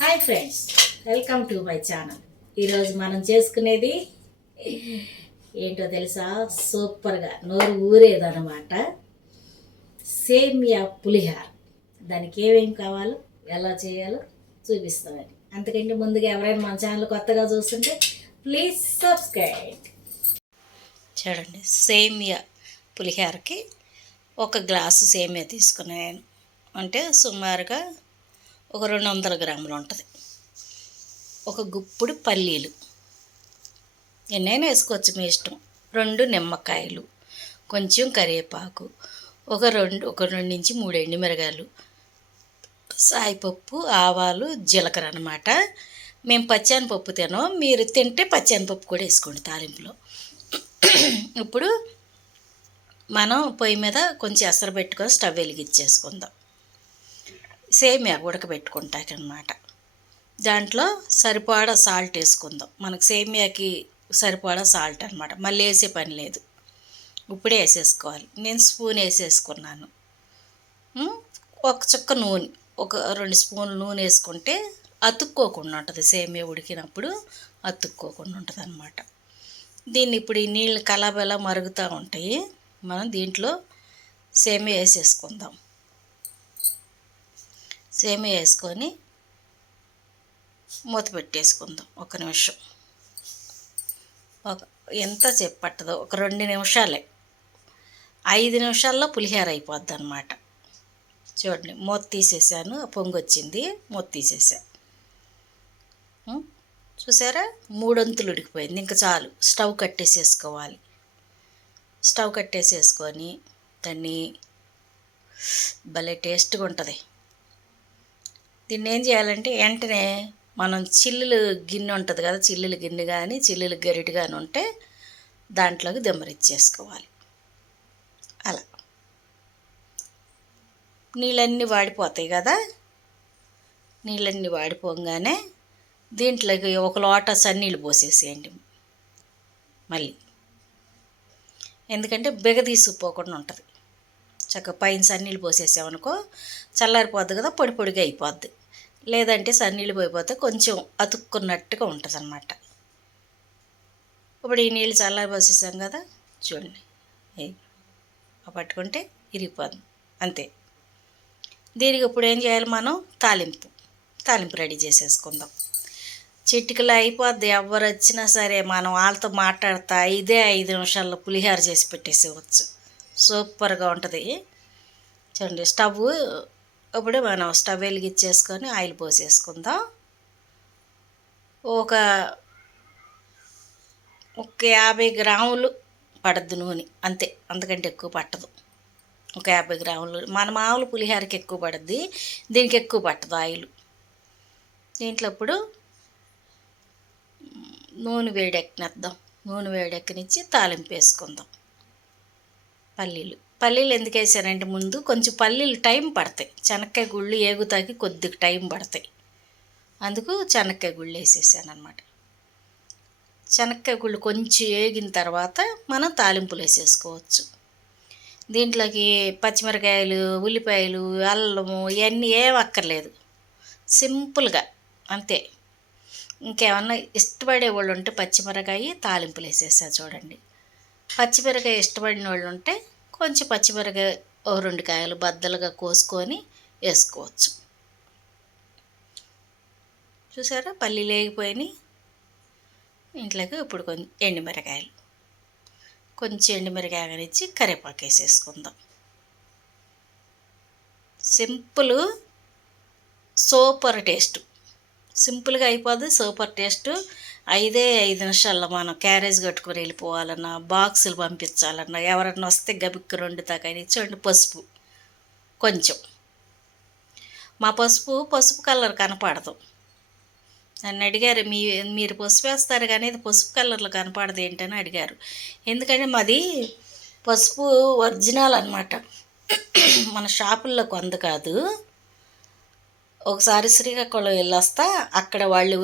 Hi friends welcome to my channel. ఈరోజు మనం చేసుకునేది ఏంటో తెలుసా? సూపర్గా నోరు ఊరేదనమాట సేమియా పులిహార. దానికి ఏమేమి కావాలో ఎలా చేయాలో చూపిస్తామని అంతకంటే ముందుగా ఎవరైనా మన ఛానల్ కొత్తగా చూస్తుంటే ప్లీజ్ సబ్స్క్రైబ్. చూడండి సేమియా పులిహారకి ఒక గ్లాసు సేమియా తీసుకున్నాను. అంటే సుమారుగా ఒక రెండు వందల గ్రాములు ఉంటుంది. ఒక గుప్పుడు పల్లీలు. ఎన్నైనా వేసుకోవచ్చు మీ ఇష్టం. రెండు నిమ్మకాయలు కొంచెం కరివేపాకు ఒక రెండు ఒక రెండు నుంచి మూడు ఎండుమిరగాయలు సాయిపప్పు ఆవాలు జీలకర్ర అనమాట మేము పచ్చాని పప్పు మీరు తింటే పచ్చాని పప్పు కూడా వేసుకోండి తాలింపులో. ఇప్పుడు మనం పొయ్యి మీద కొంచెం ఎసరు పెట్టుకొని స్టవ్ వెలిగించేసుకుందాం. సేమియా ఉడకబెట్టుకుంటాకనమాట. దాంట్లో సరిపడా సాల్ట్ వేసుకుందాం. మనకు సేమియాకి సరిపడా సాల్ట్ అనమాట. మళ్ళీ వేసే పని లేదు. ఇప్పుడే వేసేసుకోవాలి. నేను స్పూన్ వేసేసుకున్నాను. ఒక చుక్క నూనె ఒక రెండు స్పూన్లు నూనె వేసుకుంటే అతుక్కోకుండా ఉంటుంది. సేమియా ఉడికినప్పుడు అతుక్కోకుండా ఉంటుంది అనమాట దీన్ని ఇప్పుడు ఈ నీళ్ళు కలబెలా మరుగుతూ ఉంటాయి. మనం దీంట్లో సేమియా వేసేసుకుందాం. సేమియా వేసుకొని మూత పెట్టేసుకుందాం ఒక నిమిషం. ఒక ఎంత సేపు ఒక రెండు నిమిషాలే. ఐదు నిమిషాల్లో పులిహోర అయిపోద్ది అనమాట చూడండి మూత తీసేసాను పొంగు వచ్చింది మూత తీసేసా. చూసారా? మూడొంతులు ఉడికిపోయింది. ఇంకా చాలు స్టవ్ కట్టేసేసుకోవాలి. స్టవ్ కట్టేసేసుకొని దాన్ని భలే టేస్ట్గా ఉంటుంది. దీన్ని ఏం చేయాలంటే వెంటనే మనం చిల్లులు గిన్నె ఉంటుంది కదా చిల్లులు గిన్నె కానీ చిల్లులు గరిటె కానీ ఉంటే దాంట్లోకి దిమ్మరిచ్చేసుకోవాలి అలా. నీళ్ళన్నీ వాడిపోతాయి కదా నీళ్ళన్నీ వాడిపోగానే దీంట్లోకి ఒక లోట సన్నీళ్ళు పోసేసేయండి. మళ్ళీ. ఎందుకంటే బిగ తీసుకుపోకుండా ఉంటుంది. చక్కగా పైన సన్నీళ్ళు పోసేసామనుకో చల్లారిపోద్ది కదా పొడి పొడిగా అయిపోద్ది. లేదంటే సన్నీళ్ళు పోయిపోతే కొంచెం అతుక్కున్నట్టుగా ఉంటుంది అనమాట ఇప్పుడు ఈ నీళ్ళు చల్లారి పోసేసాం కదా చూడండి. పట్టుకుంటే ఇరిగిపోదు అంతే. దీనికి ఇప్పుడు ఏం చేయాలి మనం? తాలింపు తాలింపు రెడీ చేసేసుకుందాం. చిటికలో అయిపోద్ది ఎవరు వచ్చినా సరే మనం వాళ్ళతో మాట్లాడతా ఇదే ఐదు నిమిషాల్లో పులిహోర చేసి పెట్టేసేవచ్చు సూపర్గా ఉంటుంది. చూడండి స్టవ్ ఇప్పుడు మనం స్టవ్ వెలిగించేసుకొని ఆయిల్ పోసేసుకుందాం. ఒక ఒక యాభై గ్రాములు పడద్దు నూనె అంతే. అంతకంటే ఎక్కువ పట్టదు. ఒక యాభై గ్రాములు. మన మామూలు పులిహోరకి ఎక్కువ పడుద్ది. దీనికి ఎక్కువ పట్టదు ఆయిల్. దీంట్లో ఇప్పుడు నూనె వేడెక్కినేద్దాం. నూనె వేడెక్కనిచ్చి తాలింపు వేసుకుందాం. పల్లీలు. పల్లీలు ఎందుకు వేసానంటే ముందు కొంచెం పల్లీలు టైం పడతాయి. చెనక్కాయ గుళ్ళు ఏగుతాకి కొద్దిగా టైం పడతాయి. అందుకు చెనక్కాయ గుళ్ళు వేసేసాను అనమాట శనక్కాయ గుళ్ళు కొంచెం ఏగిన తర్వాత మనం తాలింపులు వేసేసుకోవచ్చు. దీంట్లోకి పచ్చిమిరకాయలు ఉల్లిపాయలు అల్లము ఇవన్నీ ఏం అక్కర్లేదు. సింపుల్గా అంతే. ఇంకేమన్నా ఇష్టపడే వాళ్ళు ఉంటే పచ్చిమిరకాయ తాలింపులు వేసేసా చూడండి. పచ్చిమిరకాయ ఇష్టపడిన వాళ్ళు ఉంటే కొంచెం పచ్చిమిరకాయ ఓ రెండు కాయలు బద్దలుగా కోసుకొని వేసుకోవచ్చు. చూసారా? పల్లీలు వేగిపోయినాయి ఇంట్లోకి ఇప్పుడు కొంచెం ఎండుమిరకాయలు కొంచెం ఎండుమిరకాయ కానిచ్చి కరివేపాకు వేసేసుకుందాం. Simple super taste. సింపుల్గా అయిపోద్ది సూపర్ టేస్ట్. ఐదే ఐదు నిమిషాల్లో మనం క్యారేజ్ కట్టుకొని వెళ్ళిపోవాలన్నా బాక్సులు పంపించాలన్నా ఎవరన్నా వస్తే గబిక్కు రెండు తాకని చూడండి పసుపు. కొంచెం. మా పసుపు పసుపు కలర్ కనపడదు. నన్ను అడిగారు మీ మీరు పసుపు వేస్తారు కానీ ఇది పసుపు కలర్లో కనపడదు ఏంటని అడిగారు. ఎందుకంటే మాది పసుపు ఒరిజినల్ అనమాట మన షాపుల్లో కొంద కాదు. ఒకసారి శ్రీకాకుళం వెళ్ళొస్తా అక్కడ వాళ్ళు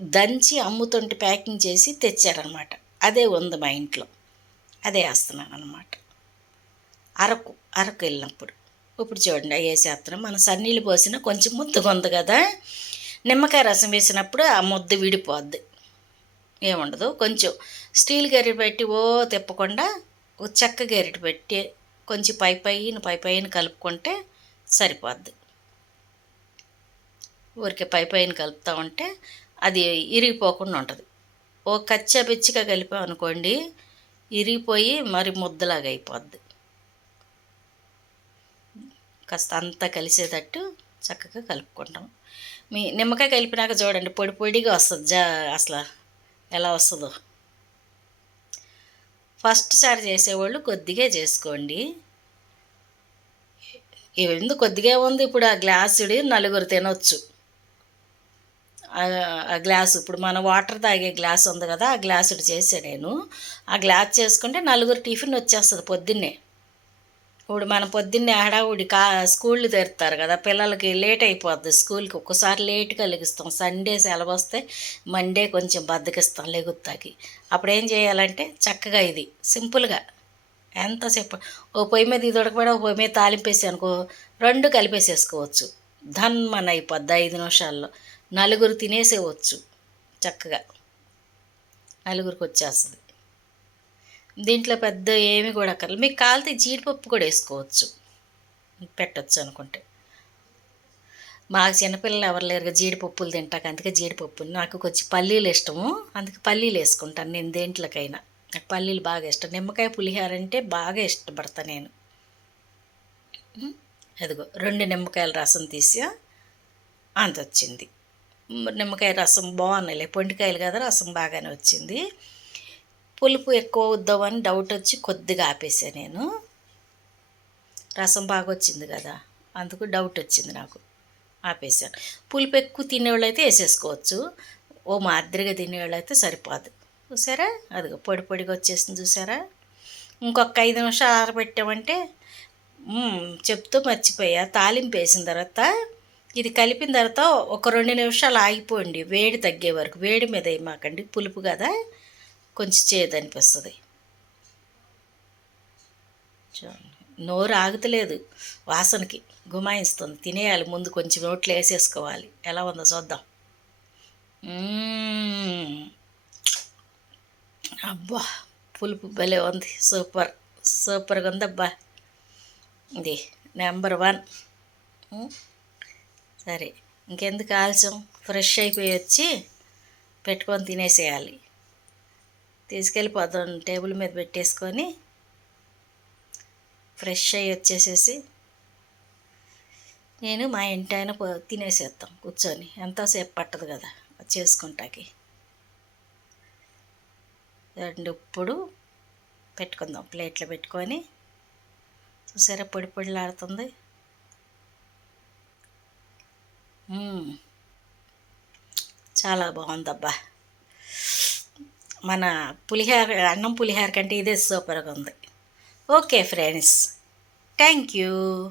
దంచి అమ్ముతుంటే ప్యాకింగ్ చేసి తెచ్చారనమాట. అదే ఉంది మా ఇంట్లో. అదే వేస్తున్నాను అనమాట అరకు అరకు వెళ్ళినప్పుడు. ఇప్పుడు చూడండి అవి వేసేస్తున్నాం మనం సన్నీళ్ళు పోసినా కొంచెం ముద్దగా ఉంది కదా. నిమ్మకాయ రసం వేసినప్పుడు ఆ ముద్ద విడిపోద్ది. ఏముండదు. కొంచెం స్టీల్ గరిటె పెట్టి ఓ తిప్పకుండా ఓ చెక్క గరిటె పెట్టి కొంచెం పై పైన పై పైన కలుపుకుంటే సరిపోద్ది. ఊరికే పై పైన కలుపుతూ ఉంటే అది ఇరిగిపోకుండా ఉంటుంది. ఓ కచ్చా పిచ్చిగా కలిపాం అనుకోండి ఇరిగిపోయి మరి ముద్దలాగా అయిపోద్ది. కాస్త అంతా కలిసేటట్టు చక్కగా కలుపుకుంటాం. మీ నిమ్మకాయ కలిపినాక చూడండి పొడి పొడిగా వస్తుంది. జా అసలు ఎలా వస్తుందో. ఫస్ట్ సారి చేసేవాళ్ళు కొద్దిగా చేసుకోండి. ఎందుకు కొద్దిగా ఉంది? ఇప్పుడు ఆ గ్లాసుడి నలుగురు తినొచ్చు. ఆ గ్లాసు ఇప్పుడు మన వాటర్ తాగే గ్లాస్ ఉంది కదా ఆ గ్లాసుడు చేసా నేను. ఆ గ్లాస్ చేసుకుంటే నలుగురు టిఫిన్ వచ్చేస్తుంది పొద్దున్నే. ఇప్పుడు మన పొద్దున్నే హడావుడి కా స్కూళ్ళు తెరుతారు కదా పిల్లలకి లేట్ అయిపోద్ది స్కూల్కి. ఒక్కసారి లేట్గా లెగుస్తాం సండే సెలవు వస్తే మండే కొంచెం బద్దకిస్తాం లెగుతాకి అప్పుడు ఏం చేయాలంటే చక్కగా ఇది సింపుల్గా. ఎంతసేపు ఓ పొయ్యి మీద ఇది ఉడకబడి ఓ పొయ్యి మీద తాలింపేసి అనుకో రెండు కలిపేసేసుకోవచ్చు. ధన్మన్ అయిపోద్ది ఐదు నిమిషాల్లో. నలుగురు తినేసేవచ్చు చక్కగా. నలుగురికి వచ్చేస్తుంది. దీంట్లో పెద్ద ఏమి కూడా అక్కర్లేదు. మీకు కాలితే జీడిపప్పు కూడా వేసుకోవచ్చు. పెట్టచ్చు అనుకుంటే. మాకు చిన్నపిల్లలు ఎవరు లేరుగా జీడిపప్పులు తింటాక. అందుకే జీడిపప్పులు నాకు కొంచెం పల్లీలు ఇష్టము. అందుకే పల్లీలు వేసుకుంటాను నేను దేంట్లోకైనా. నాకు పల్లీలు బాగా ఇష్టం. నిమ్మకాయ పులిహార అంటే బాగా ఇష్టపడతా నేను. అదిగో రెండు నిమ్మకాయల రసం తీసి. అంత వచ్చింది నిమ్మకాయ రసం బాగున్నాయిలే. పొండికాయలు కదా రసం బాగానే వచ్చింది. పులుపు ఎక్కువ వద్దామని డౌట్ వచ్చి కొద్దిగా ఆపేసా నేను. రసం బాగా వచ్చింది కదా అందుకు డౌట్ వచ్చింది నాకు. ఆపేసాను. పులుపు ఎక్కువ తినేవాళ్ళు అయితే వేసేసుకోవచ్చు. ఓ మాదిరిగా తినేవాళ్ళు అయితే సరిపోదు. చూసారా? అదిగో పొడి పొడిగా వచ్చేసింది చూసారా? ఇంకొక ఐదు నిమిషాలు ఆరబెట్టామంటే చెప్తూ మర్చిపోయా. తాలింపు వేసిన తర్వాత ఇది కలిపిన తర్వాత ఒక రెండు నిమిషాలు ఆగిపోండి. వేడి తగ్గే వరకు. వేడి మీద ఏమాకండి. పులుపు కదా? కొంచెం చేదనిపిస్తుంది నోరు ఆగుతలేదు. వాసనకి గుమాయిస్తుంది. తినేయాలి. ముందు కొంచెం నోట్లో వేసేసుకోవాలి. ఎలా ఉందో చూద్దాం. అబ్బా! పులుపు భలే ఉంది. సూపర్. సూపర్గా ఉంది అబ్బా ఇది నెంబర్ వన్. సరే ఇంకెందుకు ఆలస్యం? ఫ్రెష్ అయిపోయి వచ్చి పెట్టుకొని తినేసేయాలి. తీసుకెళ్ళిపోదాం టేబుల్ మీద పెట్టేసుకొని ఫ్రెష్ అయ్యి వచ్చేసేసి నేను మా ఇంటి ఆయన తినేసేస్తాం కూర్చొని. ఎంతోసేపు పట్టదు కదా చేసుకుంటాకి. రెండు ఇప్పుడు పెట్టుకుందాం ప్లేట్లో పెట్టుకొని. చూసారా పొడి పొడిలాడుతుంది. చాలా బాగుందబ్బా. మన పులిహార అన్నం పులిహార కంటే ఇదే సూపర్గా ఉంది. Okay friends. Thank you.